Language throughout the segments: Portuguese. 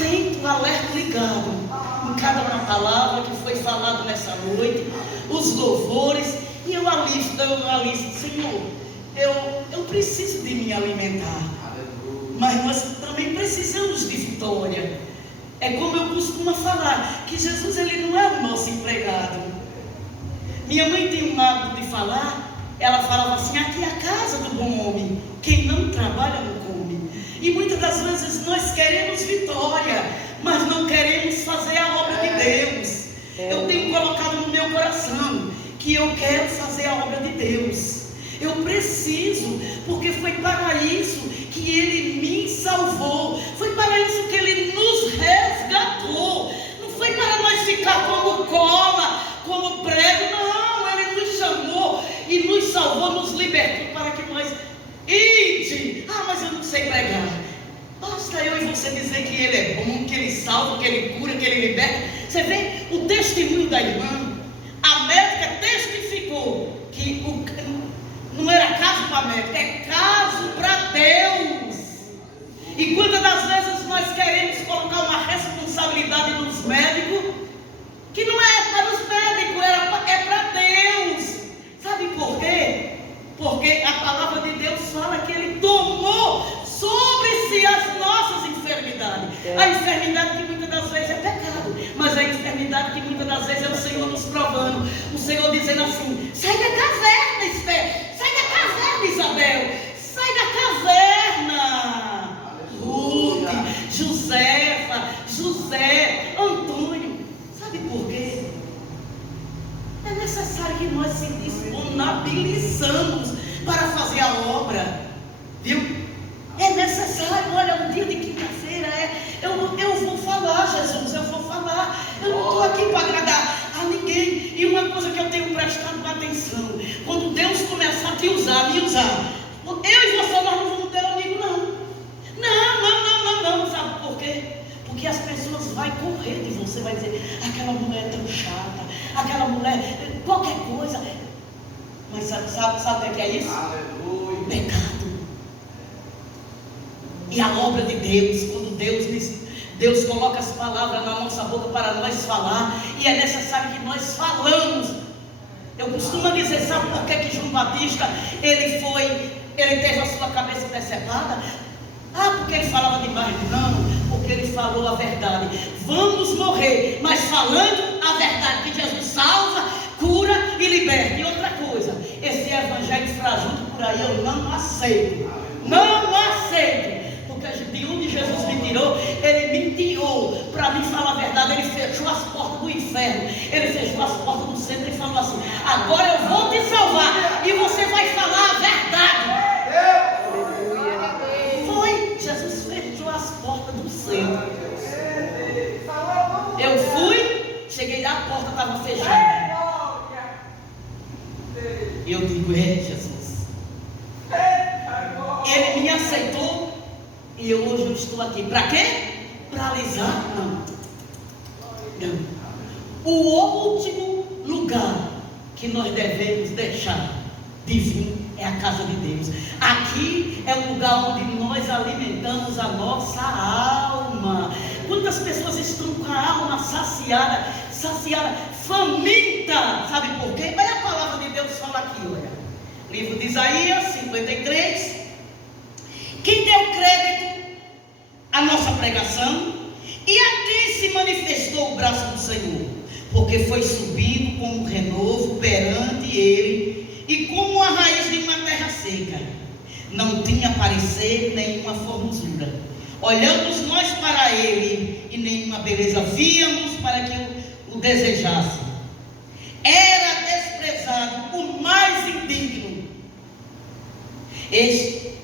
atento, alerta, ligado em cada uma palavra que foi falada nessa noite, os louvores, e eu ali, Senhor, eu preciso de me alimentar, mas nós também precisamos de vitória. É como eu costumo falar, que Jesus, ele não é o nosso empregado. Minha mãe tem um hábito de falar, ela falava assim: aqui é a casa do bom homem, quem não trabalha não come. E muitas das vezes nós queremos vitória, mas não queremos fazer a obra de Deus. Eu tenho colocado no meu coração que eu quero fazer a obra de Deus. Eu preciso, porque foi para isso que Ele me salvou, foi para isso que Ele nos resgatou. Não foi para nós ficar como cola, como prego, não. Ele nos chamou e nos salvou, nos libertou para que nós ide. Mas eu não sei pregar. Basta eu e você dizer que Ele é bom, que Ele salva, que Ele cura, que Ele liberta. Você vê o testemunho da irmã. A médica testificou que não era caso para a médica, é caso para Deus. E quantas das vezes nós queremos colocar uma responsabilidade nos médicos, que não é para os médicos, é para Deus. Sabe por quê? Porque a palavra de Deus fala que Ele tomou sobre si as nossas enfermidades. A enfermidade que muitas das vezes é pecado, mas a enfermidade que muitas das vezes é o Senhor nos provando, o Senhor dizendo assim: sai da caverna, Esther, sai da caverna, Isabel, sai da caverna. Ruth, Josefa, José, Antônio. Sabe por quê? É necessário que nós se disponibilizamos para fazer a obra, viu? É necessário. Olha, um dia de quinta-feira eu vou falar, Jesus, eu vou falar. Eu não estou aqui para agradar a ninguém. E uma coisa que eu tenho prestado atenção: quando Deus começar a te usar, me usar, eu e você, nós não vamos ter amigo, não. Não. Sabe por quê? Porque as pessoas vão correr de você, vai dizer: aquela mulher é tão chata, aquela mulher, qualquer coisa. Mas sabe o que é isso? Aleluia. Pecado. E a obra de Deus, quando Deus coloca as palavras na nossa boca para nós falar, e é necessário que nós falamos. Eu costumo dizer: sabe por que João Batista, ele teve a sua cabeça decepada? Porque ele falava demais? Não, porque ele falou a verdade. Vamos morrer, mas falando a verdade, que Jesus salva, cura e liberta. E outra coisa, esse evangelho frajudo por aí eu não aceito. Não aceito. Porque de onde Jesus me tirou, Ele me tirou para me falar a verdade. Ele fechou as portas do inferno, Ele fechou as portas do centro e falou assim: agora eu vou te salvar e você vai falar a verdade. Foi, Jesus fechou as portas do centro. Eu fui, cheguei lá, a porta estava fechada. E eu digo: Jesus, Ele me aceitou. E hoje eu estou aqui. Para quê? Para alisar? Não. O último lugar que nós devemos deixar de vir é a casa de Deus. Aqui é o lugar onde nós alimentamos a nossa alma. Quantas pessoas estão com a alma saciada, faminta? Sabe por quê? Olha a palavra de Deus fala aqui, olha. Livro de Isaías 53. Quem deu crédito à nossa pregação? E a quem se manifestou o braço do Senhor? Porque foi subindo como um renovo perante Ele, e como a raiz de uma terra seca. Não tinha parecer nenhuma formosura. Olhamos nós para Ele, e nenhuma beleza víamos para que o desejasse. Era desprezado, o mais indigno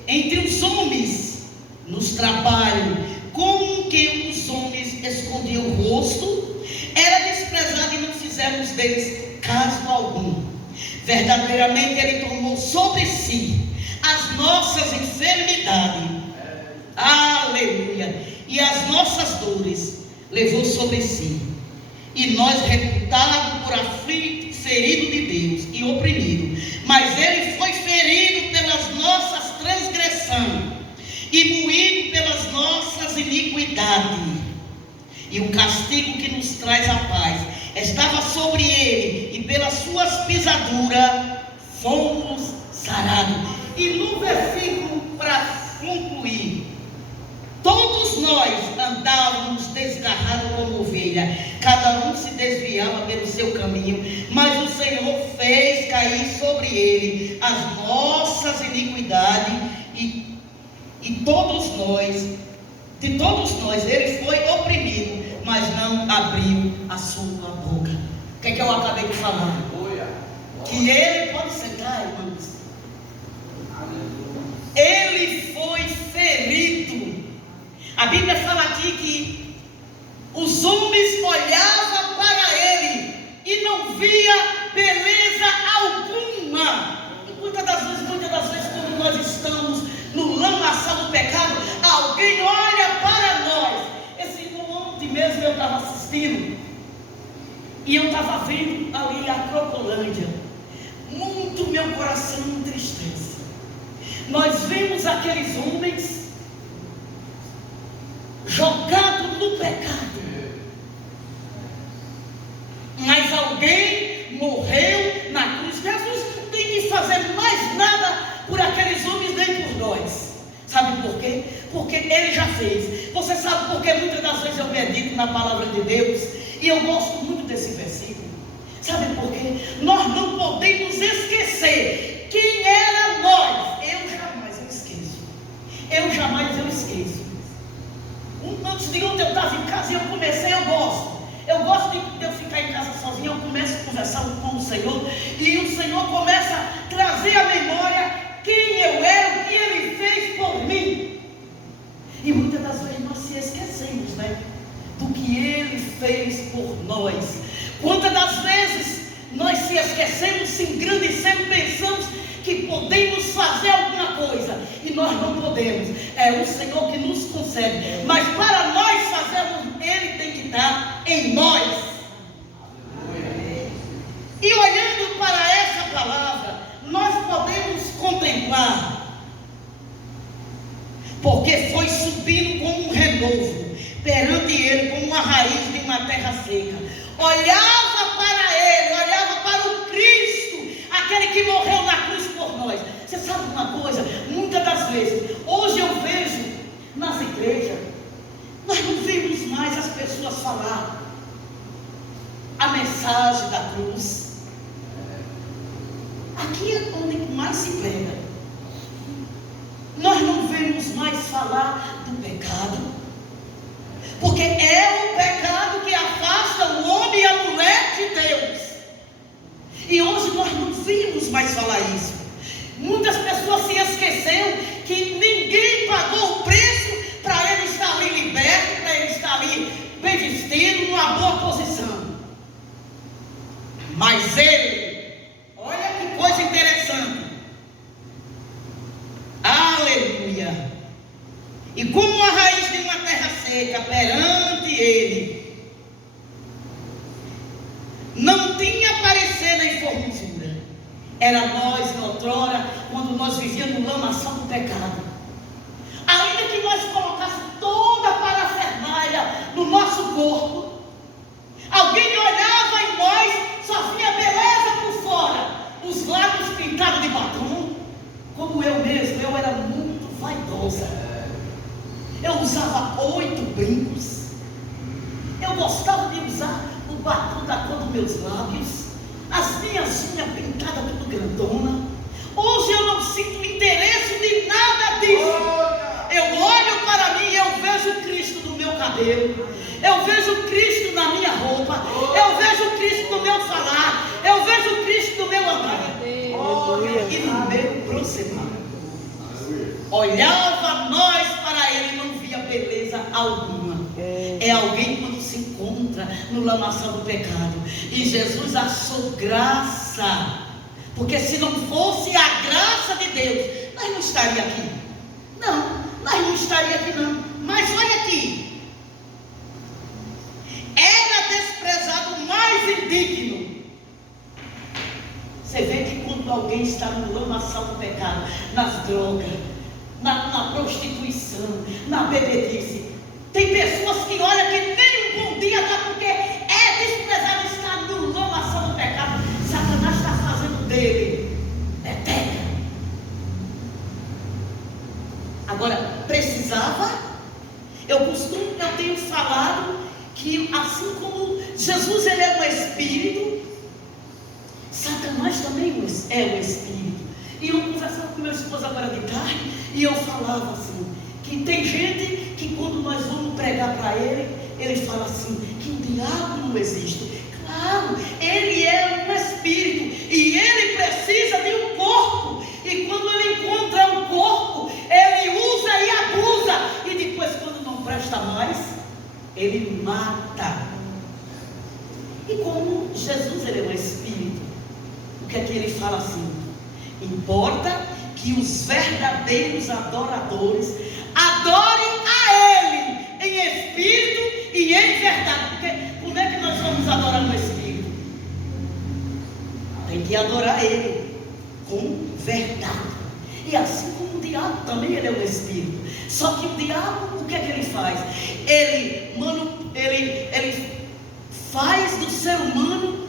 entre os homens, nos trabalhos, com que os homens escondiam o rosto, era desprezado e não fizemos deles caso algum. Verdadeiramente Ele tomou sobre si as nossas enfermidades, aleluia, e as nossas dores levou sobre si, e nós reputados por aflito, ferido de Deus e oprimido, mas Ele foi ferido pelas nossas transgressões e moído pelas nossas iniquidades. e o castigo que nos traz a paz estava sobre ele, e pelas suas pisaduras fomos sarados. E no versículo, para concluir, todos nós andávamos desgarrados como ovelha, cada um se desviava pelo seu caminho, mas o Senhor fez cair sobre ele as nossas iniquidades, e todos nós, de todos nós, ele foi oprimido, mas não abriu a sua boca. O que é que eu acabei de falar? Que ele, pode sentar, irmãos, ele foi ferido. A Bíblia fala aqui que os homens olhavam para ele e não via beleza alguma. E muitas das vezes quando nós estamos no lamaçal do pecado, alguém olha para nós. Ontem mesmo eu estava assistindo e eu estava vendo ali a Cropolândia. Muito meu coração entristece. Nós vemos aqueles homens jogados no pecado, mas alguém morreu na cruz. Jesus não tem que fazer mais nada por aqueles homens nem por nós. Sabe por quê? Porque ele já fez. Você sabe por que muitas das vezes eu medito na palavra de Deus e eu gosto muito desse versículo? Sabe por quê? Nós não podemos esquecer quem era nós. Eu jamais esqueço. Antes de ontem eu estava em casa e eu comecei, eu gosto de eu ficar em casa sozinho. Eu começo a conversar com o Senhor e o Senhor começa a trazer à memória quem eu era, o que Ele fez por mim. E muitas das vezes nós se esquecemos, né, do que Ele fez por nós. Quantas das vezes nós se esquecemos, se engrandecemos, pensamos que podemos fazer alguma coisa e nós não podemos. É o Senhor que nos concede, mas para nós fazermos, Ele tem que estar em nós. E olhando para essa palavra, nós podemos contemplar, porque foi subindo como um renovo perante Ele, como uma raiz de uma terra seca. Olhava para Ele, olhava para o Cristo, aquele que morreu na cruz por nós. Você sabe uma coisa? Muitas das vezes, hoje eu vejo nas igrejas, nós não vemos mais as pessoas falar a mensagem da cruz. Aqui é onde mais se prega. Nós não vemos mais falar do pecado, porque é o pecado que afasta o homem e a mulher de Deus. E hoje nós não vimos mais falar isso. Muitas pessoas se esqueceram que ninguém pagou o preço para ele estar ali liberto, para ele estar ali bem vestido, numa boa posição. Mas ele, olha que coisa interessante. Aleluia. E como a raiz de uma terra seca perante ele, não tinha parecer nem formosura. Era nós, outrora, quando nós vivíamos no lamaçal do pecado. Ainda que nós colocássemos toda a parafernália no nosso corpo, alguém olhava em nós, só via beleza por fora, os lábios pintados de batom. Como eu mesmo, eu era muito vaidosa. Eu usava 8 brincos. Eu gostava de usar o batom da cor dos meus lábios, as minhas unhas pintadas tudo grandona. Hoje eu não sinto interesse de nada disso. Eu olho para mim e eu vejo Cristo no meu cabelo, eu vejo Cristo na minha roupa, eu vejo Cristo no meu falar, eu vejo Cristo no meu andar e no meu proceder. Olhava nós para ele e não via beleza alguma. É alguém quando se encontra no lamaçal do pecado, e Jesus achou graça, porque se não fosse a graça de Deus, nós não estaríamos aqui. Não, nós não estaríamos aqui não. Mas olha aqui, era desprezado o mais indigno. Você vê que quando alguém está no lamaçal do pecado, nas drogas, na prostituição, na bebedice, tem pessoas que olham que nem um bom Eu tenho falado que assim como Jesus ele é um espírito, Satanás também é um espírito. E eu conversava com meu esposo agora de tarde, e eu falava assim, que tem gente que quando nós vamos pregar para ele fala assim, que o diabo não existe. Claro, ele é um espírito, e ele precisa de um corpo, e quando ele encontra um corpo, ele usa e abusa, e depois quando não presta mais, ele mata. E como Jesus ele é um espírito, o que é que ele fala assim? Importa que os verdadeiros adoradores adorem a ele em espírito e em verdade. Porque como é que nós vamos adorar no espírito? Tem que adorar ele com verdade. E assim como o diabo também ele é um espírito. Só que o diabo, o que é que ele faz? Ele faz do ser humano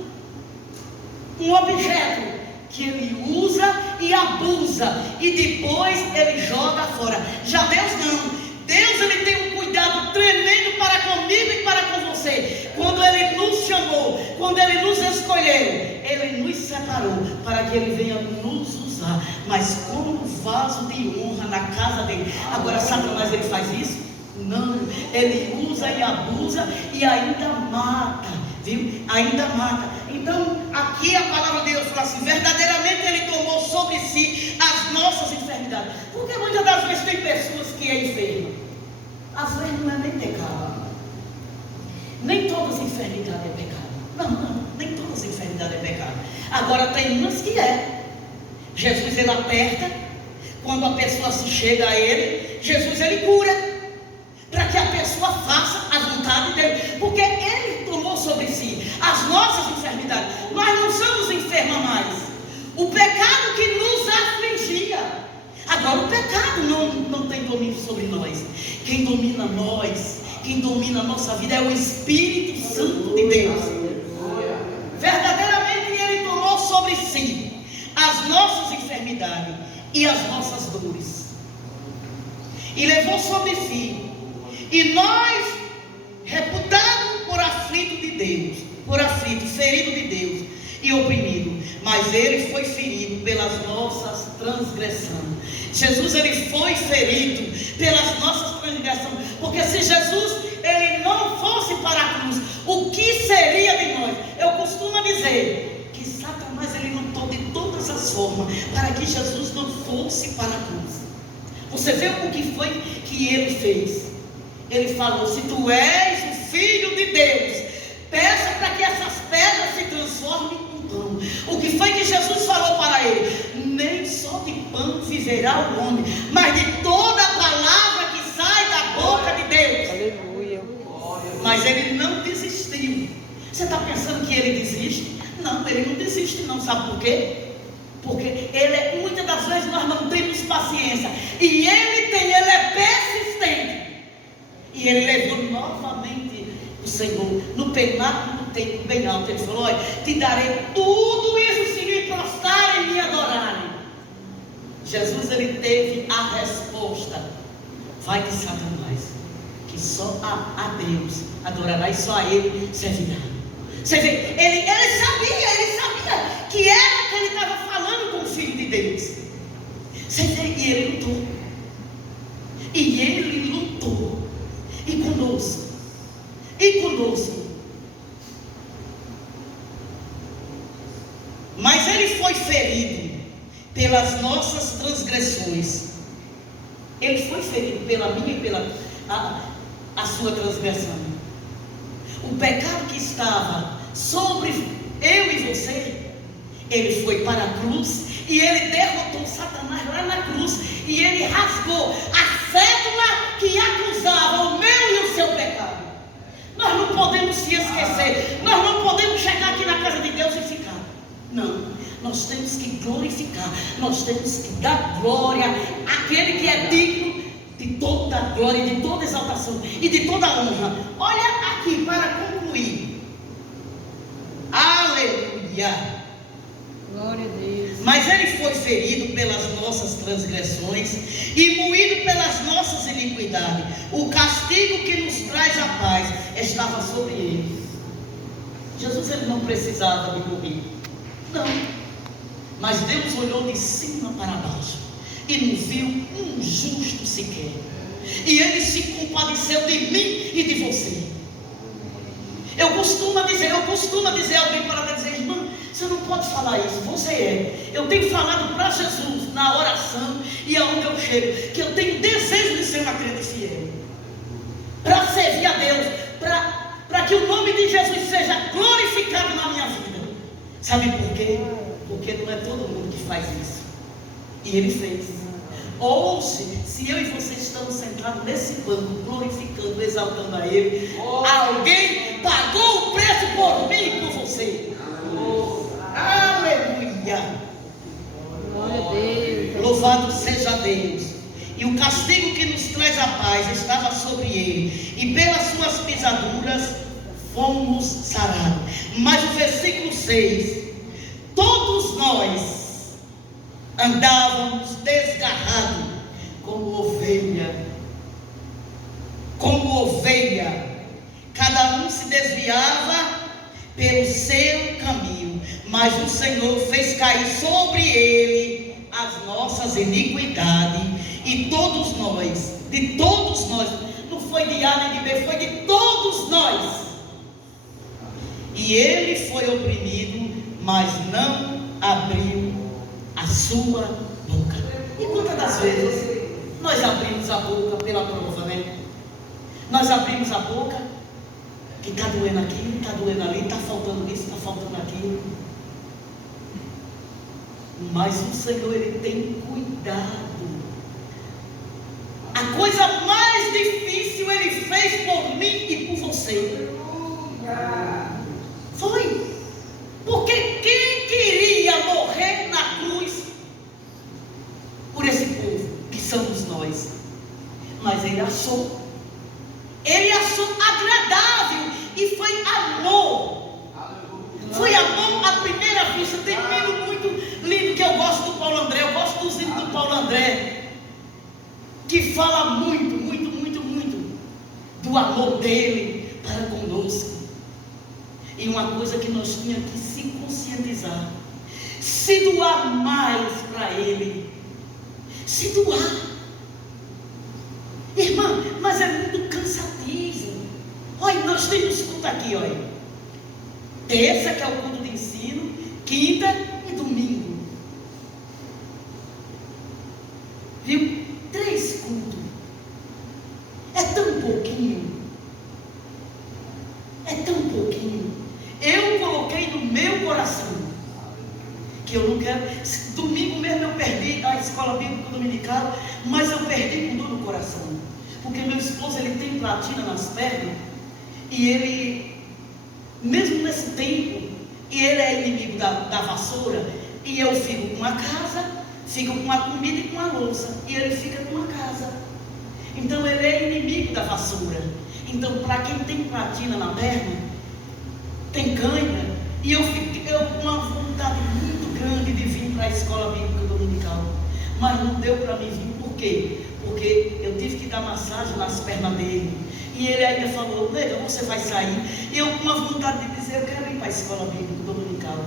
um objeto que ele usa e abusa, e depois ele joga fora. Já Deus não. Deus ele tem um cuidado tremendo para comigo e para com você. Quando ele nos chamou, quando ele nos escolheu, ele nos separou para que ele venha nos usar, mas como vaso de honra na casa dele. Agora Satanás ele faz isso? Não, ele usa e abusa e ainda mata, viu? Ainda mata. Então, aqui a palavra de Deus fala assim, verdadeiramente ele tomou sobre si as nossas enfermidades. Porque muitas das vezes tem pessoas que é enferma. Às vezes não é nem pecado. Nem todas as enfermidades é pecado. Não, nem todas as enfermidades é pecado. Agora tem umas que é. Jesus ele aperta, quando a pessoa se chega a ele, Jesus ele cura, para que a pessoa faça a vontade dele, porque ele tomou sobre si as nossas enfermidades. Nós não somos enfermos mais. O pecado que nos afligia, agora o pecado não tem domínio sobre nós. Quem domina nós, quem domina a nossa vida é o Espírito Santo de Deus. Verdadeiramente ele tomou sobre si as nossas enfermidades e as nossas dores, e levou sobre si. E nós, reputados por aflito de Deus, por aflito, ferido de Deus e oprimido, mas ele foi ferido pelas nossas transgressões. Jesus ele foi ferido pelas nossas transgressões, porque se Jesus ele não fosse para a cruz, o que seria de nós? Eu costumo dizer que Satanás ele lutou de todas as formas para que Jesus não fosse para a cruz. Você vê o que foi que ele fez? Ele falou, se tu és o Filho de Deus, peça para que essas pedras se transformem em pão. O que foi que Jesus falou para ele? Nem só de pão viverá o homem, mas de toda a palavra que sai da boca de Deus. Aleluia. Mas ele não desistiu. Você está pensando que ele desiste? Não, ele não desiste não. Sabe por quê? Porque muitas das vezes nós não temos paciência, e ele é persistente. E ele levou novamente o Senhor no penáculo do templo bem alto. Ele falou, olha, te darei tudo isso se me prostrarem e me adorarem. Jesus ele teve a resposta, vai de Satanás, que só a Deus adorará e só a ele servirá. Você vê, ele sabia que era que ele estava falando com o Filho de Deus. Você vê, e ele lutou. E ele lutou. E conosco. Mas ele foi ferido pelas nossas transgressões. Ele foi ferido pela minha e pela a sua transgressão. O pecado que estava sobre eu e você, ele foi para a cruz e ele derrotou Satanás lá na cruz, e ele rasgou a cédula que acusava o meu e o seu pecado. Nós não podemos se esquecer, nós não podemos chegar aqui na casa de Deus e ficar. Não, nós temos que glorificar, nós temos que dar glória àquele que é digno de toda glória, de toda exaltação e de toda honra. Olha aqui para concluir. Aleluia. Glória a Deus. Mas ele foi ferido pelas nossas transgressões e moído pelas nossas iniquidades. O castigo que nos traz a paz estava sobre ele. Jesus, ele não precisava de morrer. Não. Mas Deus olhou de cima para baixo e não viu um justo sequer. E ele se compadeceu de mim e de você. Eu costumo dizer a alguém para dizer: irmã, você não pode falar isso, você é. Eu tenho falado para Jesus na oração e aonde eu chego, que eu tenho desejo de ser uma crente fiel, para servir a Deus, para que o nome de Jesus seja glorificado na minha vida. Sabe por quê? Porque não é todo mundo que faz isso. E ele fez. Hoje, se eu e você estamos sentados nesse banco, glorificando, exaltando a Ele, alguém pagou o preço por mim e por você. Aleluia! Glória a Deus. Louvado seja Deus. E o castigo que nos traz a paz estava sobre ele, e pelas suas pisaduras fomos sarados. Mas o versículo 6: todos nós andávamos desgarrados como ovelha, cada um se desviava pelo seu caminho, mas o Senhor fez cair sobre ele as nossas iniquidades, e de todos nós, não foi de A nem de B, foi de todos nós. E ele foi oprimido, mas não abriu a sua boca. E quantas das vezes nós abrimos a boca pela prova, né? Nós abrimos a boca, que está doendo aqui, está doendo ali, está faltando isso, está faltando aquilo. Mas o Senhor, Ele tem cuidado. A coisa mais difícil Ele fez por mim e por você. Foi. Porque quem queria morrer na cruz por esse povo, que somos nós? Mas Ele achou agradável, e foi amor. Foi amor à primeira vista. Tem um hino muito lindo que eu gosto do Paulo André, eu gosto dos hinos do Paulo André, que fala muito do amor dele para conosco. E uma coisa que nós tínhamos que se conscientizar: se doar mais para ele, se doar. Irmã, mas é muito cansativo. Olha, nós temos culto aqui, olha. Terça, que é o culto de ensino, quinta e domingo. Viu? 3 cultos. É tão pouquinho. É tão pouquinho. Eu coloquei no meu coração que eu não quero. Domingo mesmo eu perdi a escola bíblica dominical, mas eu perdi com dor no coração. Porque meu esposo, ele tem platina nas pernas, e ele, mesmo nesse tempo, e ele é inimigo da vassoura, e eu fico com a casa, fico com a comida e com a louça, e ele fica com a casa. Então ele é inimigo da vassoura. Então, para quem tem platina na perna, tem cãibra, e eu com uma vontade muito grande de vir para a escola bíblica dominical, mas não deu para mim vir. Por quê? Porque eu tive que dar massagem nas pernas dele, e ele ainda falou: nega, você vai sair. E eu com uma vontade de dizer: eu quero ir para a escola bíblica dominical.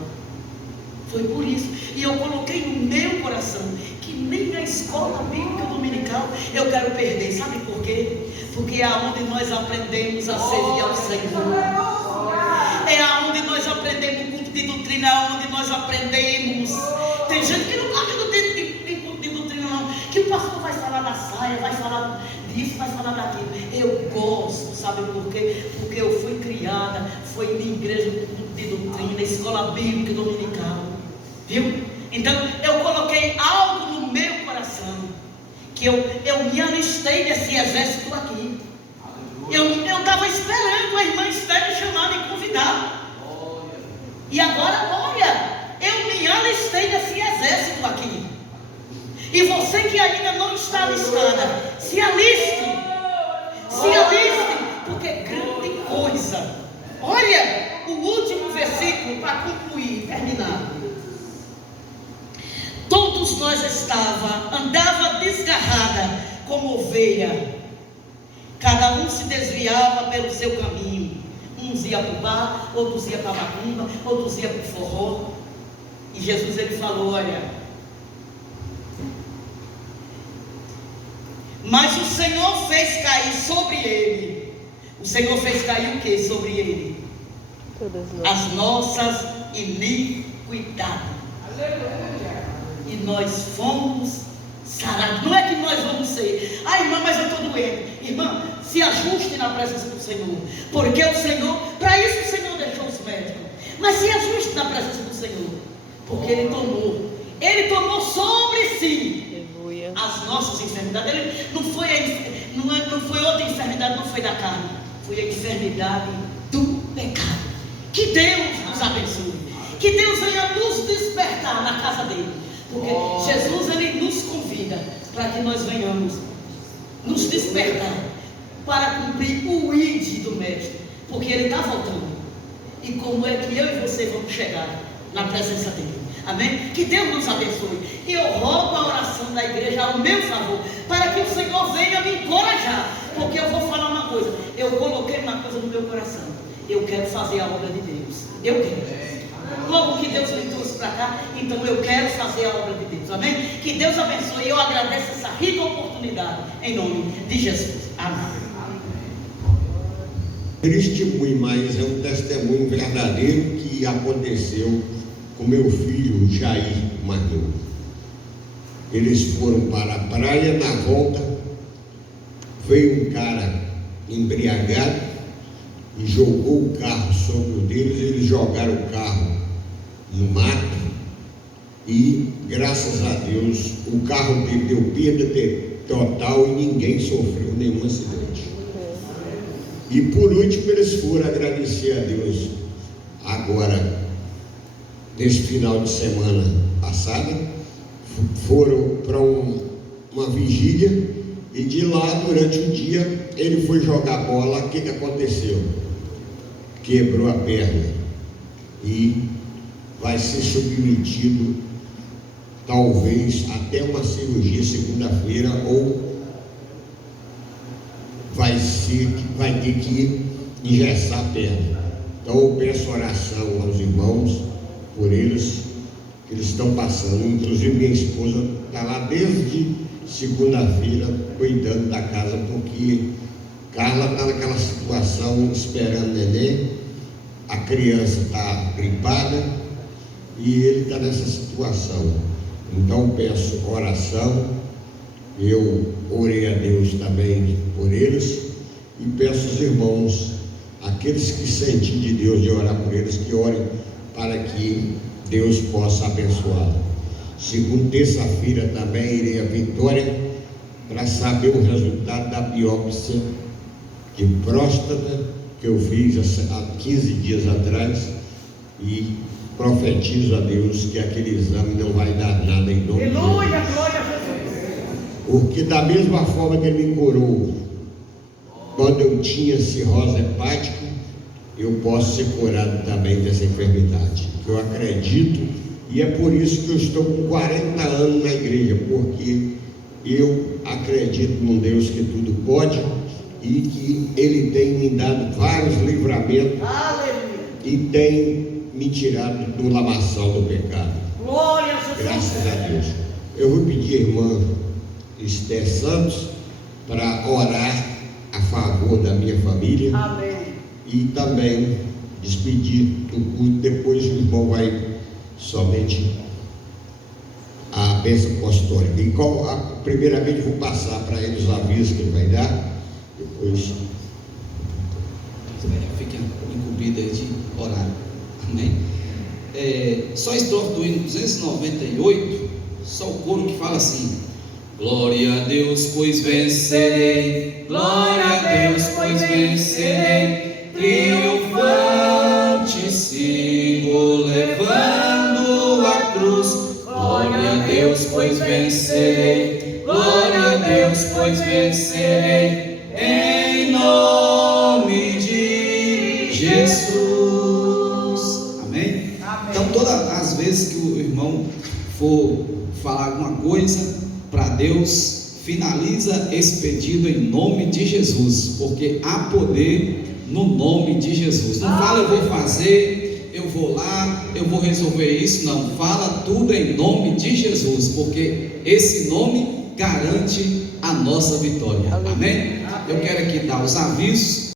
Foi por isso, e eu coloquei no meu coração que nem a escola bíblica dominical eu quero perder. Sabe por quê? Porque é aonde nós aprendemos a servir ao Senhor, é aonde nós aprendemos o culto de doutrina, é aonde nós aprendemos. Tem gente que não gosta do culto de doutrina, não, que o pastor vai falar da saia, vai falar disso, vai falar daquilo. Eu gosto, sabe por quê? Porque eu fui criada, foi em igreja de doutrina, escola bíblica dominical, viu? Então eu coloquei algo no meu coração, que eu me alistei desse exército aqui. Eu estava esperando a irmã Esther me chamar, me convidar. E agora, olha, eu me alistei desse exército aqui. E você que ainda não está alistada, se aliste, porque grande coisa. Olha o último versículo para concluir, terminar. como ovelha. Cada um se desviava pelo seu caminho. Uns iam para o bar, outros iam para a macumba, outros iam para o forró. E Jesus ele falou, olha, mas o Senhor fez cair sobre ele. O Senhor fez cair o que sobre ele? As nossas iniquidades. Aleluia. E nós fomos sarados. Não é que nós vamos ser, irmã, mas eu estou doente. Irmã, se ajuste na presença do Senhor. Porque o Senhor, para isso o Senhor deixou os médicos. Mas se ajuste na presença do Senhor. Porque Ele tomou sobre si as nossas enfermidades. Ele não foi outra enfermidade, não foi da carne, foi a enfermidade do pecado. Que Deus nos abençoe, que Deus venha nos despertar na casa dele, porque Jesus ele nos convida para que nós venhamos nos despertar para cumprir o ID do Mestre, porque ele está voltando. E como é que eu e você vamos chegar na presença dele? Amém? Que Deus nos abençoe. E eu roubo a oração da igreja ao meu favor, para que o Senhor venha me encorajar. Porque eu vou falar uma coisa, eu coloquei uma coisa no meu coração: eu quero fazer a obra de Deus. Eu quero. Como que Deus me trouxe para cá, então eu quero fazer a obra de Deus. Amém? Que Deus abençoe. Eu agradeço essa rica oportunidade em nome de Jesus. Amém. Testemunho, mas é um testemunho verdadeiro que aconteceu com meu filho Jair Marnovo. Eles foram para a praia, na volta veio um cara embriagado e jogou o carro sobre o deles. Eles jogaram o carro no mato e, graças a Deus, o carro dele deu perda total e ninguém sofreu nenhum acidente. E por último eles foram agradecer a Deus agora, nesse final de semana passada, foram para uma vigília e de lá, durante o dia, ele foi jogar bola. O que aconteceu? Quebrou a perna e vai ser submetido talvez até uma cirurgia segunda-feira, ou vai ter que engessar a perna. Então eu peço oração aos irmãos por eles, que eles estão passando. Inclusive minha esposa está lá desde segunda-feira cuidando da casa, porque Carla está naquela situação esperando neném, a criança está gripada e ele está nessa situação. Então peço oração. Eu orei a Deus também por eles e peço aos irmãos, aqueles que sentem de Deus de orar por eles, que orem para que Deus possa abençoá-los. Segunda terça-feira também irei a Vitória para saber o resultado da biópsia de próstata que eu fiz há 15 dias atrás, e profetizo a Deus que aquele exame não vai dar nada em nome de Jesus. Aleluia, glória a Jesus. Porque da mesma forma que Ele me curou quando eu tinha cirrose hepática, eu posso ser curado também dessa enfermidade. Eu acredito, e é por isso que eu estou com 40 anos na igreja, porque eu acredito num Deus que tudo pode e que Ele tem me dado vários livramentos. Aleluia. E tem me tirado do lamaçal do pecado. Glória a Jesus. Graças a Deus. Eu vou pedir a irmã Esther Santos para orar a favor da minha família. Amém. E também despedir do culto. Depois o irmão vai somente a bênção apostólica. E primeiramente vou passar para ele os avisos que ele vai dar. Depois fica incumbido aí de orar. Amém? Só estrofe do hino 298, só o coro que fala assim: glória a Deus, pois vencerei, glória a Deus, pois vencerei, triunfante sigo levando a cruz. Glória a Deus, pois vencerei, glória a Deus, pois vencerei, em nome de Jesus. Amém? Então, todas as vezes que o irmão for falar alguma coisa para Deus, finaliza esse pedido em nome de Jesus, porque há poder no nome de Jesus. Não fala eu vou fazer, eu vou lá, eu vou resolver isso. Não, fala tudo em nome de Jesus, porque esse nome garante a nossa vitória. Amém? Eu quero aqui dar os avisos.